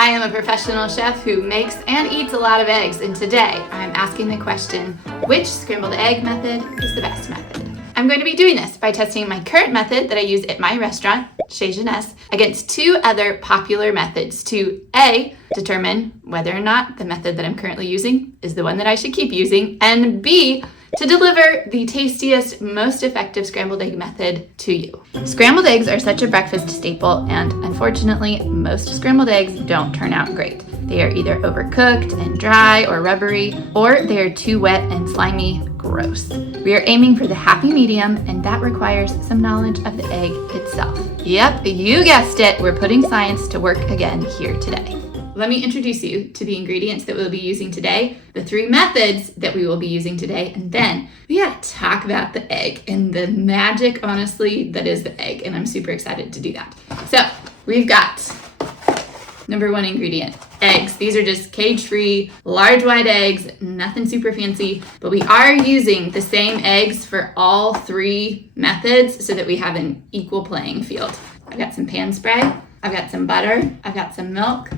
Hi, I'm a professional chef who makes and eats a lot of eggs, and today I'm asking the question, which scrambled egg method is the best method? I'm going to be doing this by testing my current method that I use at my restaurant, Chez Jeunesse, against two other popular methods to A, determine whether or not the method that I'm currently using is the one that I should keep using, and B, to deliver the tastiest, most effective scrambled egg method to you. Scrambled eggs are such a breakfast staple, and unfortunately, most scrambled eggs don't turn out great. They are either overcooked and dry or rubbery, or they are too wet and slimy, gross. We are aiming for the happy medium, and that requires some knowledge of the egg itself. Yep, you guessed it, we're putting science to work again here today. Let me introduce you to the ingredients that we'll be using today, the three methods that we will be using today, and then we gotta talk about the egg and the magic, honestly, that is the egg, and I'm super excited to do that. So, we've got number one ingredient, eggs. These are just cage-free, large white eggs, nothing super fancy, but we are using the same eggs for all three methods so that we have an equal playing field. I've got some pan spray, I've got some butter, I've got some milk,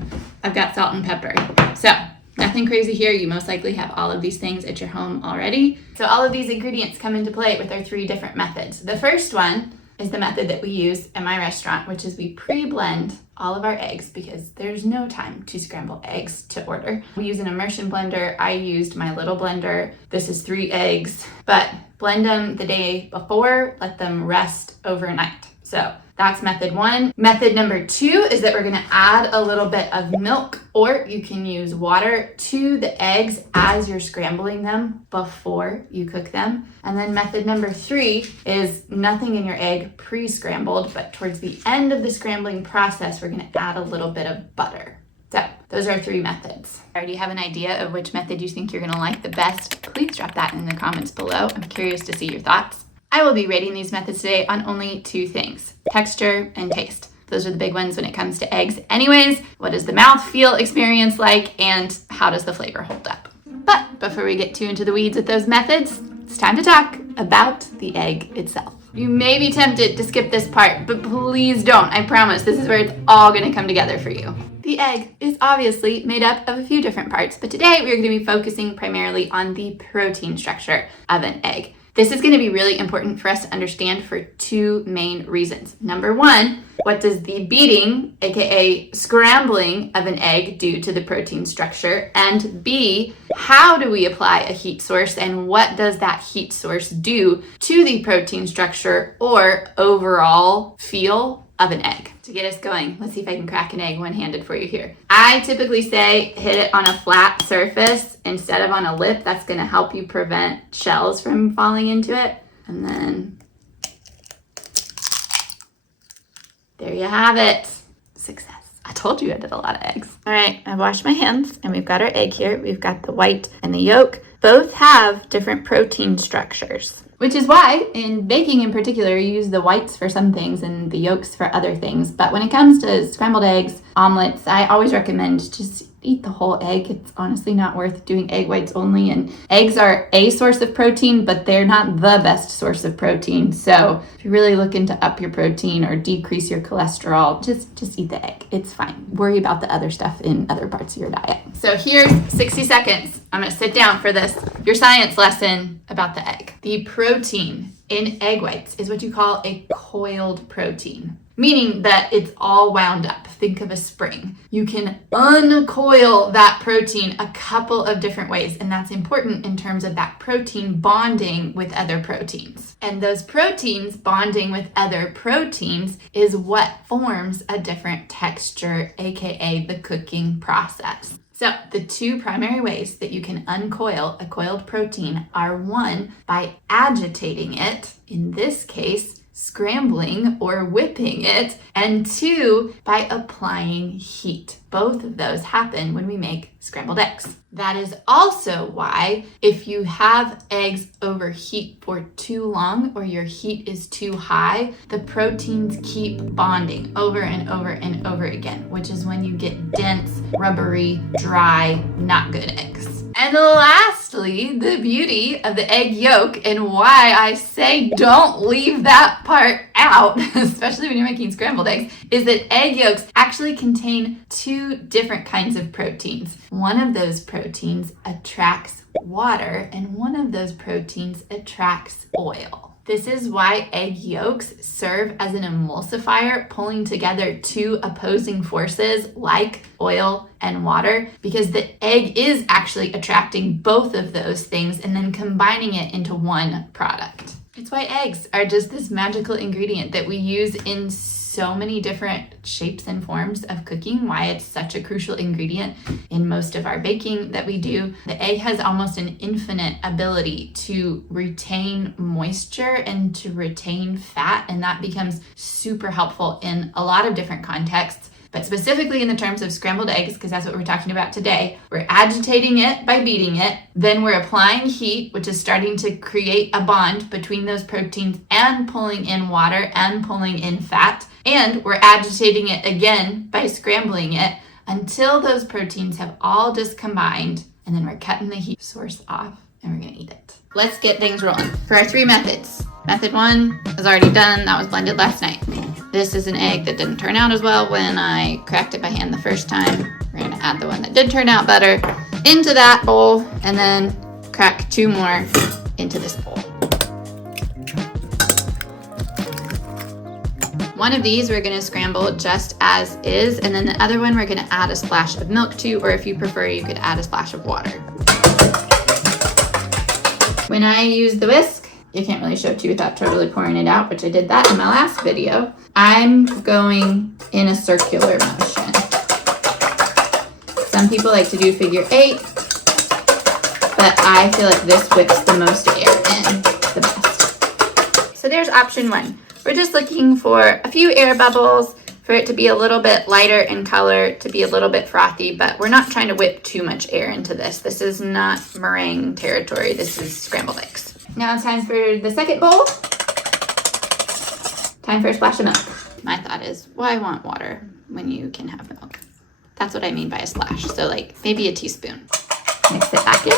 I've got salt and pepper. So nothing crazy here. You most likely have all of these things at your home already. So all of these ingredients come into play with our three different methods. The first one is the method that we use at my restaurant, which is we pre-blend all of our eggs because there's no time to scramble eggs to order. We use an immersion blender. I used my little blender. This is 3 eggs, but blend them the day before, let them rest overnight. So that's method one. Method number 2 is that we're gonna add a little bit of milk, or you can use water to the eggs as you're scrambling them before you cook them. And then method number 3 is nothing in your egg pre-scrambled, but towards the end of the scrambling process, we're gonna add a little bit of butter. So those are 3 methods. Already have an idea of which method you think you're gonna like the best? Please drop that in the comments below. I'm curious to see your thoughts. I will be rating these methods today on only 2 things, texture and taste. Those are the big ones when it comes to eggs anyways. What does the mouthfeel experience like, and how does the flavor hold up? But before we get too into the weeds with those methods, it's time to talk about the egg itself. You may be tempted to skip this part, but please don't. I promise this is where it's all gonna come together for you. The egg is obviously made up of a few different parts, but today we're gonna be focusing primarily on the protein structure of an egg. This is going to be really important for us to understand for 2 main reasons. Number 1, what does the beating, aka scrambling of an egg do to the protein structure? And B, how do we apply a heat source, and what does that heat source do to the protein structure or overall feel of an egg? To get us going, let's see if I can crack an egg one-handed for you here. I typically say hit it on a flat surface instead of on a lip. That's gonna help you prevent shells from falling into it. And then, there you have it. Success. I told you I did a lot of eggs. All right, I've washed my hands and we've got our egg here. We've got the white and the yolk. Both have different protein structures, which is why in baking in particular, you use the whites for some things and the yolks for other things. But when it comes to scrambled eggs, omelets, I always recommend just eat the whole egg. It's honestly not worth doing egg whites only. And eggs are a source of protein, but they're not the best source of protein. So if you're really looking to up your protein or decrease your cholesterol, just eat the egg. It's fine. Worry about the other stuff in other parts of your diet. So here's 60 seconds. I'm gonna sit down for this, your science lesson about the egg. The protein in egg whites is what you call a coiled protein, meaning that it's all wound up. Think of a spring. You can uncoil that protein a couple of different ways, and that's important in terms of that protein bonding with other proteins. And those proteins bonding with other proteins is what forms a different texture, aka the cooking process. So the 2 primary ways that you can uncoil a coiled protein are 1, by agitating it, in this case, scrambling or whipping it, and 2, by applying heat. Both of those happen when we make scrambled eggs. That is also why if you have eggs overheat for too long or your heat is too high, the proteins keep bonding over and over and over again, which is when you get dense, rubbery, dry, not good eggs. And lastly, the beauty of the egg yolk and why I say don't leave that part out, especially when you're making scrambled eggs, is that egg yolks actually contain 2 two different kinds of proteins. One of those proteins attracts water, and one of those proteins attracts oil. This is why egg yolks serve as an emulsifier, pulling together two opposing forces like oil and water, because the egg is actually attracting both of those things and then combining it into one product. It's why eggs are just this magical ingredient that we use in so many different shapes and forms of cooking, why it's such a crucial ingredient in most of our baking that we do. The egg has almost an infinite ability to retain moisture and to retain fat, and that becomes super helpful in a lot of different contexts. But specifically in the terms of scrambled eggs, because that's what we're talking about today, we're agitating it by beating it. Then we're applying heat, which is starting to create a bond between those proteins and pulling in water and pulling in fat. And we're agitating it again by scrambling it until those proteins have all just combined. And then we're cutting the heat source off and we're gonna eat it. Let's get things rolling. For our three methods. Method 1 is already done. That was blended last night. This is an egg that didn't turn out as well when I cracked it by hand the first time. We're gonna add the one that did turn out better into that bowl and then crack 2 more into this bowl. One of these we're gonna scramble just as is, and then the other one we're gonna add a splash of milk to, or if you prefer, you could add a splash of water. When I use the whisk, you can't really show it to you without totally pouring it out, which I did that in my last video. I'm going in a circular motion. Some people like to do figure 8, but I feel like this whips the most air in the best. So there's option 1. We're just looking for a few air bubbles, for it to be a little bit lighter in color, to be a little bit frothy, but we're not trying to whip too much air into this. This is not meringue territory, this is scrambled eggs. Now it's time for the second bowl. Time for a splash of milk. My thought is, why want water when you can have milk? That's what I mean by a splash. So like maybe a teaspoon. Mix it back in.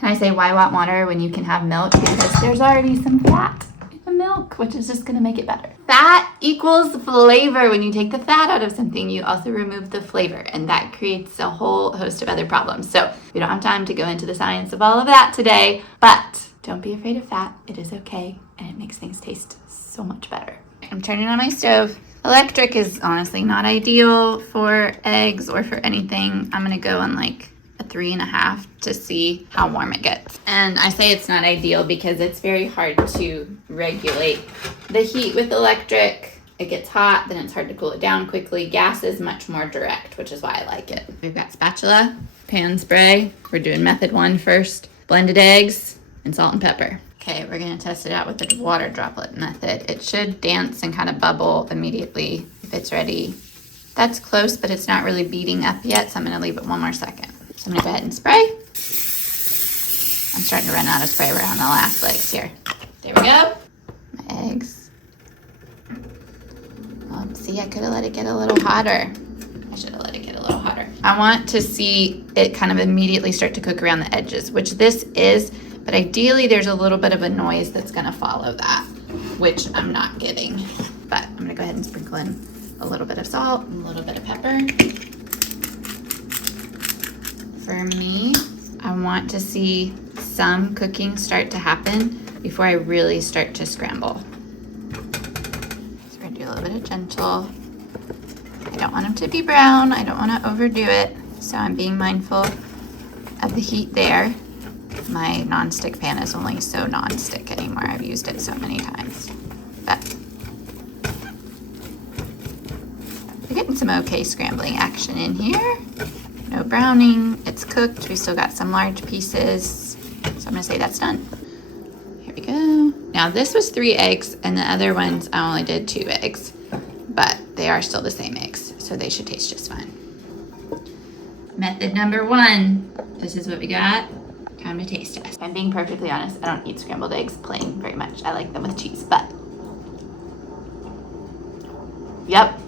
Can I say why want water when you can have milk? Because there's already some fat in the milk, which is just gonna make it better. Fat equals flavor. When you take the fat out of something, you also remove the flavor, and that creates a whole host of other problems. So we don't have time to go into the science of all of that today, but don't be afraid of fat. It is okay, and it makes things taste so much better. I'm turning on my stove. Electric is honestly not ideal for eggs or for anything. I'm gonna go on like a 3.5 to see how warm it gets. And I say it's not ideal because it's very hard to regulate the heat with electric. It gets hot, then it's hard to cool it down quickly. Gas is much more direct, which is why I like it. We've got spatula, pan spray. We're doing method 1 first. Blended eggs and salt and pepper. Okay, we're gonna test it out with the water droplet method. It should dance and kind of bubble immediately if it's ready. That's close, but it's not really beating up yet, so I'm gonna leave it 1 more second. So I'm gonna go ahead and spray. I'm starting to run out of spray. We're on the last legs here. There we go. My eggs. See, I could have let it get a little hotter. I should have let it get a little hotter. I want to see it kind of immediately start to cook around the edges, which this is, but ideally there's a little bit of a noise that's gonna follow that, which I'm not getting. But I'm gonna go ahead and sprinkle in a little bit of salt and a little bit of pepper. For me, I want to see some cooking start to happen before I really start to scramble. So we're gonna do a little bit of gentle. I don't want them to be brown. I don't want to overdo it. So I'm being mindful of the heat there. My nonstick pan is only so nonstick anymore. I've used it so many times. But we're getting some okay scrambling action in here. No browning, it's cooked. We still got some large pieces. So I'm gonna say that's done. Here we go. Now this was 3 eggs and the other ones I only did 2 eggs, but they are still the same eggs, so they should taste just fine. Method number 1. This is what we got. Time to taste test. If I'm being perfectly honest, I don't eat scrambled eggs plain very much. I like them with cheese, but yep.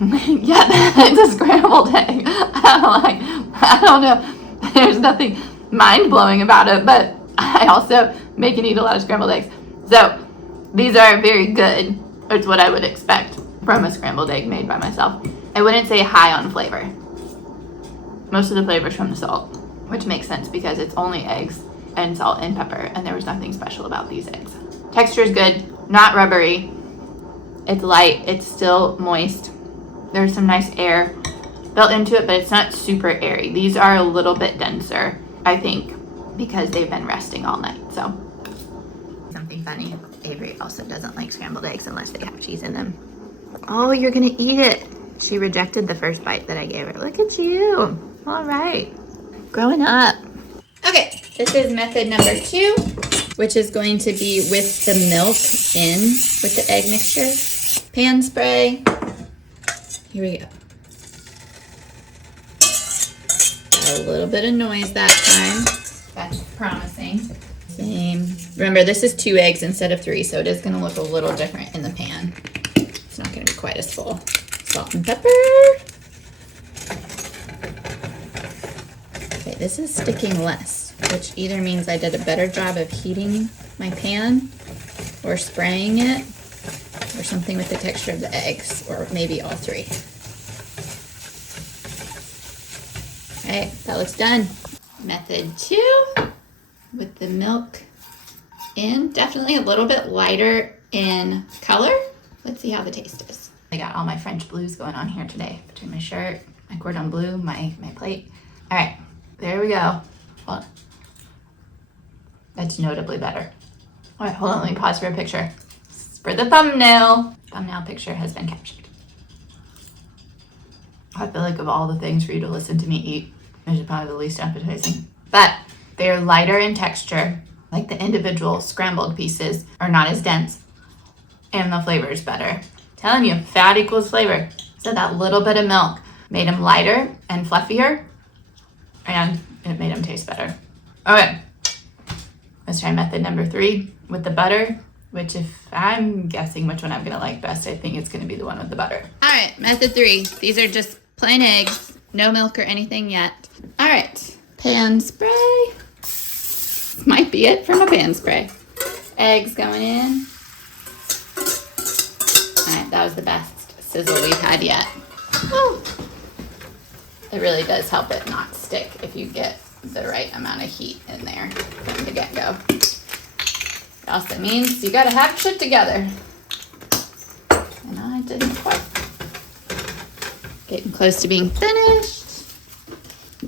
Yeah, it's a scrambled egg. I don't know. There's nothing mind-blowing about it, but I also make and eat a lot of scrambled eggs. So these are very good. It's what I would expect from a scrambled egg made by myself. I wouldn't say high on flavor. Most of the flavor's from the salt, which makes sense because it's only eggs and salt and pepper, and there was nothing special about these eggs. Texture is good, not rubbery. It's light, it's still moist. There's some nice air built into it, but it's not super airy. These are a little bit denser, I think, because they've been resting all night, so. Something funny, Avery also doesn't like scrambled eggs unless they have cheese in them. Oh, you're gonna eat it. She rejected the first bite that I gave her. Look at you. All right. Growing up. Okay, this is method number 2, which is going to be with the milk in with the egg mixture. Pan spray. Here we go. Got a little bit of noise that time. That's promising. Same. Remember, this is 2 eggs instead of 3, so it is going to look a little different in the pan. It's not going to be quite as full. Salt and pepper. Okay, this is sticking less, which either means I did a better job of heating my pan or spraying it or something with the texture of the eggs, or maybe all 3. All right, that looks done. Method 2 with the milk in. Definitely a little bit lighter in color. Let's see how the taste is. I got all my French blues going on here today. Between my shirt, my cordon bleu, my plate. All right, there we go. Well, that's notably better. All right, hold on, let me pause for a picture. For the thumbnail. Thumbnail picture has been captured. I feel like of all the things for you to listen to me eat, these are probably the least appetizing. But they're lighter in texture, like the individual scrambled pieces are not as dense, and the flavor is better. Telling you, fat equals flavor. So that little bit of milk made them lighter and fluffier, and it made them taste better. Okay, let's try method number 3 with the butter, which if I'm guessing which one I'm gonna like best, I think it's gonna be the one with the butter. All right, method 3. These are just plain eggs, no milk or anything yet. All right, pan spray. Might be it from a pan spray. Eggs going in. All right, that was the best sizzle we've had yet. Woo. It really does help it not stick if you get the right amount of heat in there from the get-go. It also means you gotta have shit together. And I didn't quite. Getting close to being finished.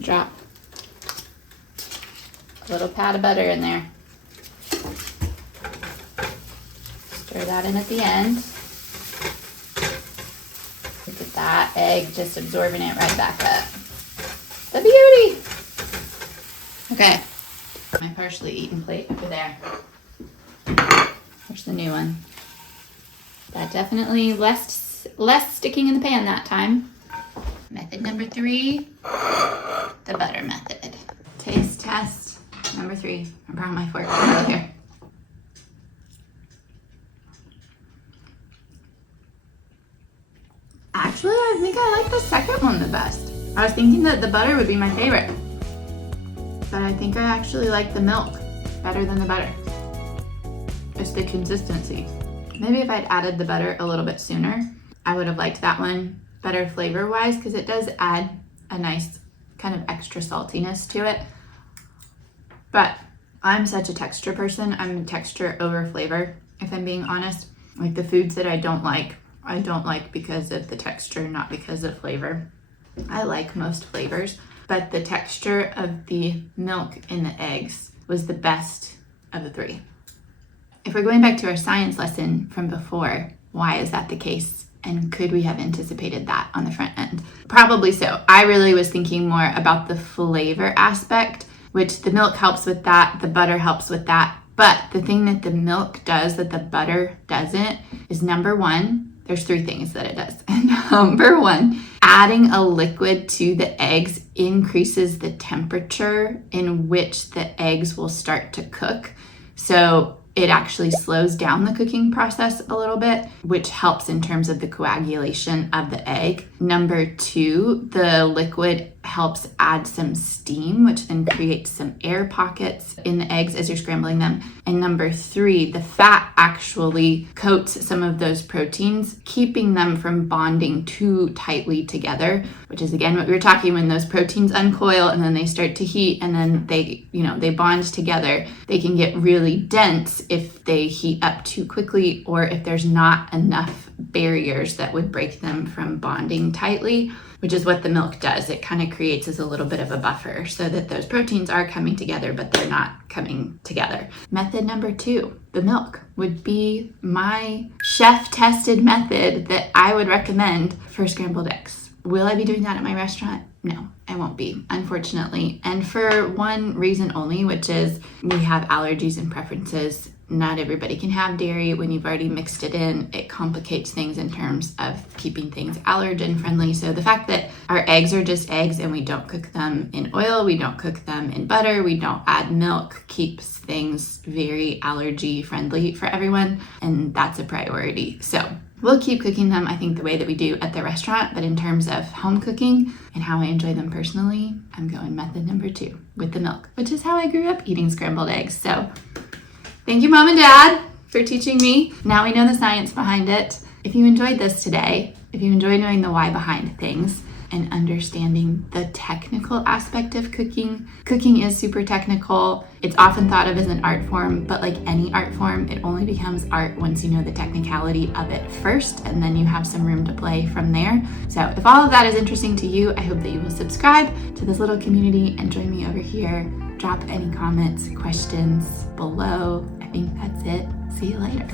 Drop a little pat of butter in there. Stir that in at the end. Look at that egg just absorbing it right back up. The beauty! Okay, my partially eaten plate over there. There's the new one. That definitely less sticking in the pan that time. Method number 3, the butter method. Taste test number 3. I brought my fork over here. Actually, I think I like the second one the best. I was thinking that the butter would be my favorite, but I think I actually like the milk better than the butter. It's the consistency. Maybe if I'd added the butter a little bit sooner, I would have liked that one better flavor-wise, because it does add a nice kind of extra saltiness to it. But I'm such a texture person. I'm a texture over flavor, if I'm being honest. Like the foods that I don't like because of the texture, not because of flavor. I like most flavors, but the texture of the milk in the eggs was the best of the 3. If we're going back to our science lesson from before, why is that the case? And could we have anticipated that on the front end? Probably so. I really was thinking more about the flavor aspect, which the milk helps with that, the butter helps with that. But the thing that the milk does that the butter doesn't is, number 1, there's 3 things that it does. Number 1, adding a liquid to the eggs increases the temperature in which the eggs will start to cook. So it actually slows down the cooking process a little bit, which helps in terms of the coagulation of the egg. Number 2, the liquid helps add some steam, which then creates some air pockets in the eggs as you're scrambling them. And number 3, the fat actually coats some of those proteins, keeping them from bonding too tightly together, which is again what we were talking when those proteins uncoil and then they start to heat and then they bond together. They can get really dense if they heat up too quickly or if there's not enough barriers that would break them from bonding tightly, which is what the milk does. It kind of creates as a little bit of a buffer so that those proteins are coming together, but they're not coming together. Method number 2, the milk, would be my chef-tested method that I would recommend for scrambled eggs. Will I be doing that at my restaurant? No, I won't be, unfortunately. And for one reason only, which is we have allergies and preferences. Not everybody can have dairy. When you've already mixed it in, it complicates things in terms of keeping things allergen friendly. So the fact that our eggs are just eggs and we don't cook them in oil, we don't cook them in butter, we don't add milk, keeps things very allergy friendly for everyone. And that's a priority. So we'll keep cooking them, I think, the way that we do at the restaurant. But in terms of home cooking and how I enjoy them personally, I'm going method number 2 with the milk, which is how I grew up eating scrambled eggs. So thank you, Mom and Dad, for teaching me. Now we know the science behind it. If you enjoyed this today, if you enjoy knowing the why behind things and understanding the technical aspect of cooking, cooking is super technical. It's often thought of as an art form, but like any art form, it only becomes art once you know the technicality of it first, and then you have some room to play from there. So if all of that is interesting to you, I hope that you will subscribe to this little community and join me over here. Drop any comments, questions below. I think that's it. See you later.